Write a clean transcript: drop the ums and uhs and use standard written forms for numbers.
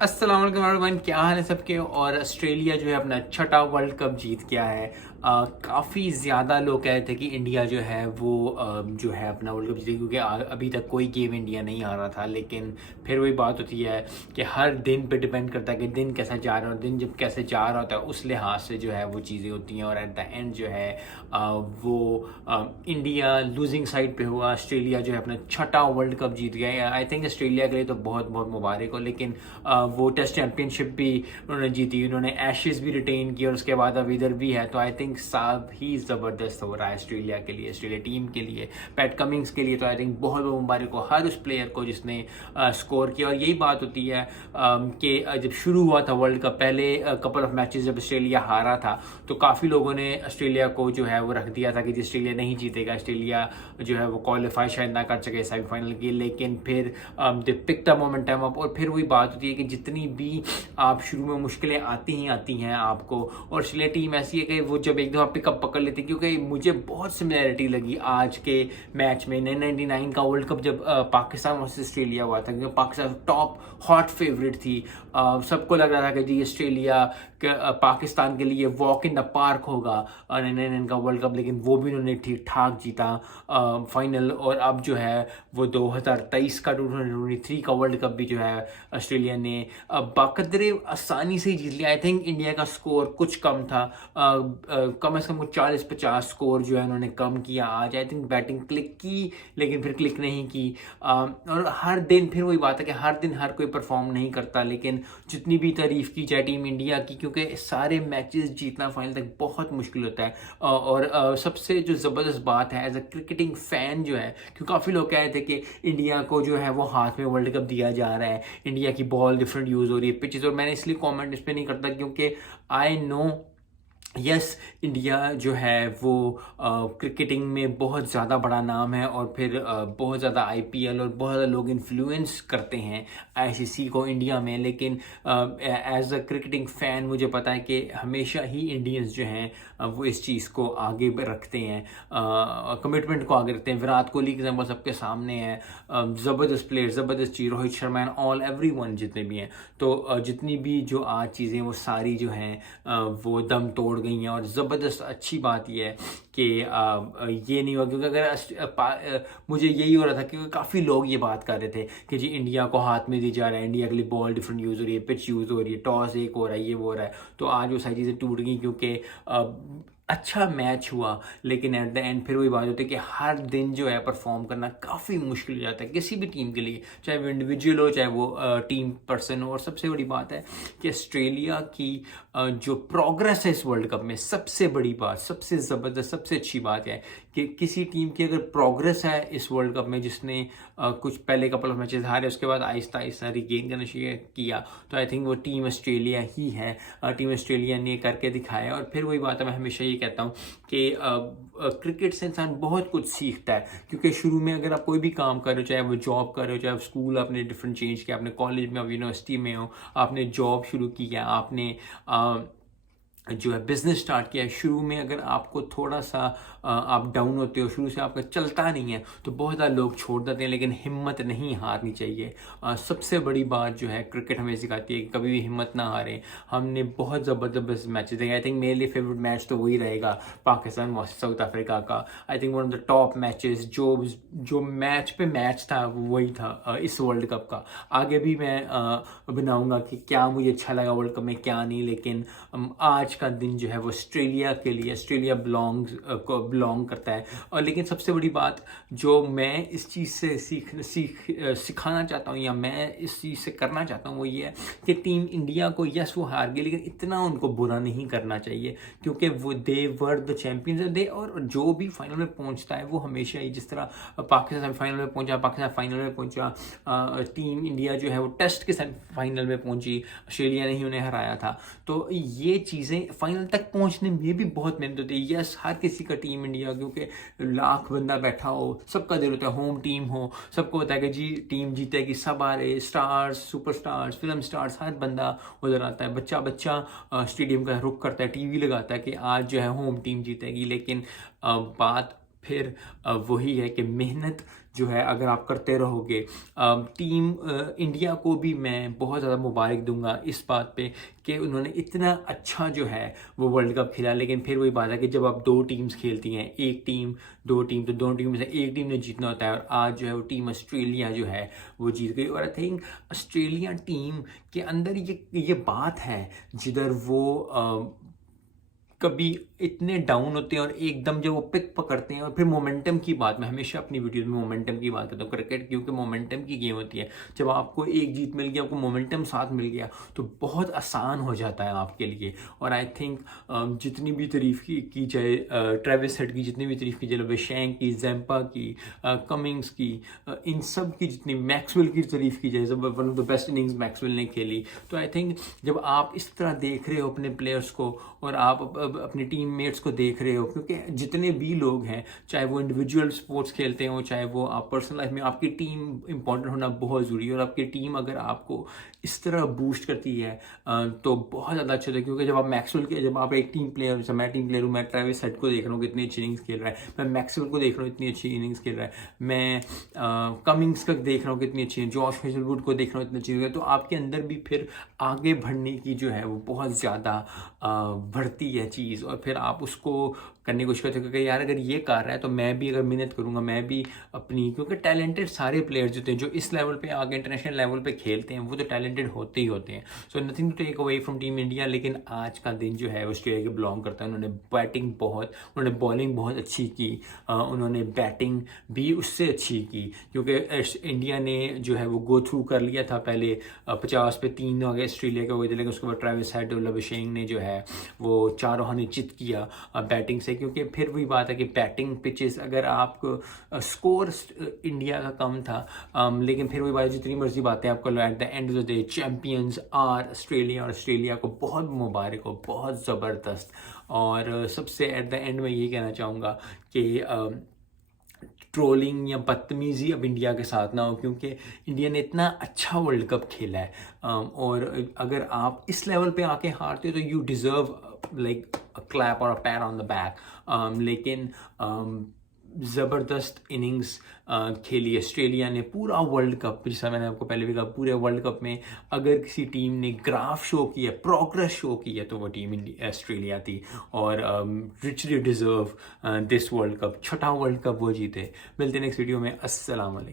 अस्सलाम वालेकुम एवरीवन, क्या हाल है सबके। और ऑस्ट्रेलिया जो है अपना छठा वर्ल्ड कप जीत गया है। काफ़ी ज़्यादा लोग कह रहे थे कि इंडिया जो है वो जो है अपना वर्ल्ड कप जीते, क्योंकि अभी तक कोई गेम इंडिया नहीं आ रहा था। लेकिन फिर वही बात होती है कि हर दिन पे डिपेंड करता है कि दिन कैसा जा रहा है, और दिन जब कैसे जा रहा होता है उस लिहाज से जो है वो चीज़ें होती हैं। और एट द एंड जो है वो इंडिया लूजिंग साइड पे हुआ। ऑस्ट्रेलिया जो है अपना छठा वर्ल्ड कप जीत गया। आई थिंक ऑस्ट्रेलिया के लिए तो बहुत बहुत मुबारक हो। लेकिन वो टेस्ट चैंपियनशिप भी उन्होंने जीती, उन्होंने एशेज भी रिटेन की, और उसके बाद अब इधर भी है। तो आई थिंक सब ही ज़बरदस्त हो रहा है ऑस्ट्रेलिया के लिए, ऑस्ट्रेलिया टीम के लिए, पैट कमिंग्स के लिए। तो आई थिंक बहुत बहुत मुबारक हो हर उस प्लेयर को जिसने स्कोर किया। और यही बात होती है कि जब शुरू हुआ था वर्ल्ड कप, पहले कपल ऑफ मैचेस जब ऑस्ट्रेलिया हारा था तो काफ़ी लोगों ने ऑस्ट्रेलिया को जो है वो रख दिया था कि ऑस्ट्रेलिया नहीं जीतेगा, ऑस्ट्रेलिया जो है वो क्वालिफाई शायद ना कर सके सेमीफाइनल की। लेकिन फिर they picked up momentum up. और फिर वही बात होती है कि जितनी भी आप शुरू में मुश्किलें आती हैं आपको, और ऑस्ट्रेलिया टीम ऐसी है कि वो जब एक दफ़ा पिकअप पकड़ लेती है। क्योंकि मुझे बहुत सिमिलरिटी लगी आज के मैच में 1999 का वर्ल्ड कप जब पाकिस्तान वर्सेस ऑस्ट्रेलिया हुआ था, क्योंकि पाकिस्तान टॉप हॉट फेवरेट थी। सबको लग रहा था कि जी ऑस्ट्रेलिया पाकिस्तान के लिए वॉक इन द पार्क होगा 99 का वर्ल्ड कप। लेकिन वो भी उन्होंने ठीक ठाक जीता फाइनल। और अब जो है वो 2023 का 2023 का वर्ल्ड कप भी जो है ऑस्ट्रेलिया ने बाकदरे आसानी से जीत लिया। आई थिंक इंडिया का स्कोर कुछ कम था, कम से कम 40-50 स्कोर जो है उन्होंने कम किया आज। आई थिंक बैटिंग क्लिक की लेकिन फिर क्लिक नहीं की। और हर दिन फिर वही बात है कि हर दिन हर कोई परफॉर्म नहीं करता। लेकिन जितनी भी तारीफ की जाए टीम इंडिया की, क्योंकि सारे मैचेस जीतना फाइनल तक बहुत मुश्किल होता है। और सबसे जो ज़बरदस्त बात है एज अ क्रिकेटिंग फ़ैन जो है, क्योंकि काफ़ी लोग कह रहे थे कि इंडिया को जो है वो हाथ में वर्ल्ड कप दिया जा रहा है, इंडिया की बॉल डिफरेंट यूज़ हो रही है, पिचेस। और मैंने इसलिए कमेंट इस पर नहीं करता क्योंकि आई नो यस इंडिया जो है वो क्रिकेटिंग में बहुत ज़्यादा बड़ा नाम है। और फिर बहुत ज़्यादा आईपीएल और बहुत ज़्यादा लोग इन्फ्लुएंस करते हैं आईसीसी को इंडिया में। लेकिन एज अ क्रिकेटिंग फ़ैन मुझे पता है कि हमेशा ही इंडियंस जो हैं वो इस चीज़ को आगे रखते हैं, कमिटमेंट को आगे रखते हैं। विराट कोहली की एग्जाम्पल सबके सामने है, ज़बरदस्त प्लेयर, ज़बरदस्त चीज़, Rohit Sharma and all everyone जितने भी हैं। तो जितनी भी जो आज चीज़ें वो सारी जो हैं वो दम तोड़ गई हैं। और ज़बरदस्त अच्छी बात यह है कि ये नहीं हुआ, क्योंकि अगर मुझे यही हो रहा था क्योंकि काफ़ी लोग ये बात कर रहे थे कि जी इंडिया को हाथ में दी जा रहा है, इंडिया के लिए बॉल डिफरेंट यूज़ हो रही है, पिच यूज़ हो रही है, टॉस एक हो रहा है, ये वो हो रहा है। तो आज वो सारी चीज़ें टूट गई क्योंकि अच्छा मैच हुआ। लेकिन एट द एंड फिर वही बात होती है कि हर दिन जो है परफॉर्म करना काफ़ी मुश्किल हो जाता है किसी भी टीम के लिए, चाहे वो इंडिविजुअल हो चाहे वो टीम पर्सन हो। और सबसे बड़ी बात है कि ऑस्ट्रेलिया की जो प्रोग्रेस है इस वर्ल्ड कप में, सबसे बड़ी बात, सबसे ज़बरदस्त, सबसे अच्छी बात है कि किसी टीम की अगर प्रोग्रेस है इस वर्ल्ड कप में, जिसने कुछ पहले कपल ऑफ मैचेस हारे उसके बाद आहिस्ता आहिस्ता रिगेन करना शुरू किया, तो आई थिंक वो टीम ऑस्ट्रेलिया ही है। टीम ऑस्ट्रेलिया ने करके दिखाया। और फिर वही बात है, मैं हमेशा ये कहता हूँ कि क्रिकेट से इंसान बहुत कुछ सीखता है। क्योंकि शुरू में अगर आप कोई भी काम कर रहे हो, चाहे वो जॉब कर रहे हो, चाहे आप स्कूल आपने डिफरेंट चेंज किया, आपने कॉलेज में, आप यूनिवर्सिटी में हो, आपने जॉब शुरू किया, आपने जो है बिज़नेस स्टार्ट किया है, शुरू में अगर आपको थोड़ा सा आप डाउन होते हो, शुरू से आपका चलता नहीं है, तो बहुत ज़्यादा लोग छोड़ देते हैं। लेकिन हिम्मत नहीं हारनी चाहिए। सबसे बड़ी बात जो है क्रिकेट हमें सिखाती है कि कभी भी हिम्मत ना हारें। हमने बहुत ज़बरदस्त मैचेस देखे। आई थिंक मेरे लिए फेवरेट मैच तो वही रहेगा पाकिस्तान वर्सेस साउथ अफ्रीका का। I think one of the top matches, जो मैच पे मैच था वो वही था इस वर्ल्ड कप का। आगे भी मैं बनाऊंगा कि क्या मुझे अच्छा लगा वर्ल्ड कप में, क्या नहीं। लेकिन आज का दिन जो है वो ऑस्ट्रेलिया के लिए, ऑस्ट्रेलिया बिलोंग करता है। और लेकिन सबसे बड़ी बात जो मैं इस चीज़ से सिखाना चाहता हूँ, या मैं इस चीज़ से करना चाहता हूँ, वो ये है कि टीम इंडिया को यस वो हार गई, लेकिन इतना उनको बुरा नहीं करना चाहिए। क्योंकि वो दे वर द चैंपियंस दे, और जो भी फाइनल में पहुँचता है वो हमेशा ही, जिस तरह पाकिस्तान फाइनल में पहुँचा, पाकिस्तान फाइनल में पहुँचा, टीम इंडिया जो है वो टेस्ट के फाइनल में पहुँची, ऑस्ट्रेलिया ने ही उन्हें हराया था। तो ये चीज़ें फाइनल तक पहुंचने में भी बहुत मेहनत होती है। यस हर किसी का टीम इंडिया, क्योंकि लाख बंदा बैठा हो, सबका दिल होता है होम टीम हो, सबको होता है कि जी टीम जीतेगी, सब आ रहे, स्टार्स, सुपरस्टार्स, फिल्म स्टार्स, हर बंदा उधर आता है, बच्चा बच्चा स्टेडियम का रुख करता है, टीवी लगाता है कि आज जो है होम टीम जीतेगी। लेकिन बात फिर वही है कि मेहनत जो है अगर आप करते रहोगे, टीम इंडिया को भी मैं बहुत ज़्यादा मुबारक दूंगा इस बात पे कि उन्होंने इतना अच्छा जो है वो वर्ल्ड कप खेला। लेकिन फिर वही बात है कि जब आप दो टीम्स खेलती हैं, एक टीम दो टीम, तो दोनों टीम में से एक टीम ने जीतना होता है, और आज जो है वो टीम ऑस्ट्रेलिया जो है वो जीत गई। और आई थिंक ऑस्ट्रेलिया टीम के अंदर ये बात है जिधर वो कभी इतने डाउन होते हैं और एकदम जब वो पिक पकड़ते हैं, और फिर मोमेंटम की बात, मैं हमेशा अपनी वीडियो में मोमेंटम की बात करता हूँ। क्रिकेट क्योंकि मोमेंटम की गेम होती है, जब आपको एक जीत मिल गया, आपको मोमेंटम साथ मिल गया, तो बहुत आसान हो जाता है आपके लिए। और आई थिंक जितनी भी तारीफ की जाए ट्रेविस हेड की, जितनी भी तारीफ की जाए लबशेंक की, जैम्पा की, कमिंग्स की, इन सब की, जितनी मैक्सवेल की तारीफ की जाए, one of the best innings Maxwell ने खेली। तो आई थिंक जब आप इस तरह देख रहे हो अपने प्लेयर्स को, और आप अपने टीममेट्स को देख रहे हो, क्योंकि जितने भी लोग हैं, चाहे वो इंडिविजुअल स्पोर्ट्स खेलते हो, चाहे वो आप पर्सनल लाइफ में, आपकी टीम इंपॉर्टेंट होना बहुत ज़रूरी है। और आपकी टीम अगर आपको इस तरह बूस्ट करती है तो बहुत ज़्यादा अच्छा होता है। क्योंकि जब आप मैक्सवेल के, जब आप एक टीम प्लेयर, जैसे मैं टीम प्लेयर हूँ, मैं ट्रेविस हेड को देख रहा हूँ कितनी अच्छी इनिंग्स खेल रहा है, मैं मैक्सवेल को देख रहा हूँ इतनी अच्छी इनिंग्स खेल रहा है, मैं कमिंग्स का देख रहा हूँ कितनी अच्छी है, जॉश हेजलवुड को देख रहा हूँ इतनी अच्छी है, तो आपके अंदर भी फिर आगे बढ़ने की जो है वो बहुत ज़्यादा बढ़ती है चीज़। और फिर आप उसको करने की कोशिश करते हो कि यार अगर ये कर रहा है तो मैं भी अगर मेहनत करूँगा, मैं भी अपनी, क्योंकि टैलेंटेड सारे प्लेयर्स होते हैं जो इस लेवल पे आगे इंटरनेशनल लेवल पे खेलते हैं, वो तो टैलेंटेड होते ही होते हैं। So nothing to take away from team India. लेकिन आज का दिन जो है ऑस्ट्रेलिया के बिलोंग करता है। उन्होंने बैटिंग बहुत, उन्होंने बॉलिंग बहुत अच्छी की, उन्होंने बैटिंग भी उससे अच्छी की, क्योंकि इंडिया ने जो है वो गो थ्रू कर लिया था पहले 50 पे 3 हो गए ऑस्ट्रेलिया के हुए थे, लेकिन उसके बाद ट्रेविस हेड और लबशेंक ने जो है वो 4 रन चित किया बैटिंग से। क्योंकि फिर वही बात है कि बैटिंग पिचेस, अगर आप स्कोर इंडिया का कम था, लेकिन फिर वही बात, जितनी मर्जी बातें आपको लो, at the end of the day champions are Australia, और ऑस्ट्रेलिया को बहुत मुबारक हो, बहुत ज़बरदस्त। और सबसे एट द एंड में ये कहना चाहूँगा कि ट्रोलिंग या बदतमीज़ी अब इंडिया के साथ ना हो, क्योंकि इंडिया ने इतना अच्छा वर्ल्ड कप खेला है, और अगर आप इस लेवल पे आके हारते हो तो you deserve like a clap और अ पैट ऑन द बैक। लेकिन ज़बरदस्त इनिंग्स खेली ऑस्ट्रेलिया ने पूरा वर्ल्ड कप। जैसा मैंने आपको पहले भी कहा, पूरे वर्ल्ड कप में अगर किसी टीम ने ग्राफ शो किया, प्रोग्रेस शो की है, तो वो टीम ऑस्ट्रेलिया थी। और richly deserve this world cup, छठा वर्ल्ड कप वो जीते। मिलते हैं नेक्स्ट वीडियो में। अस्सलाम वालेकुम।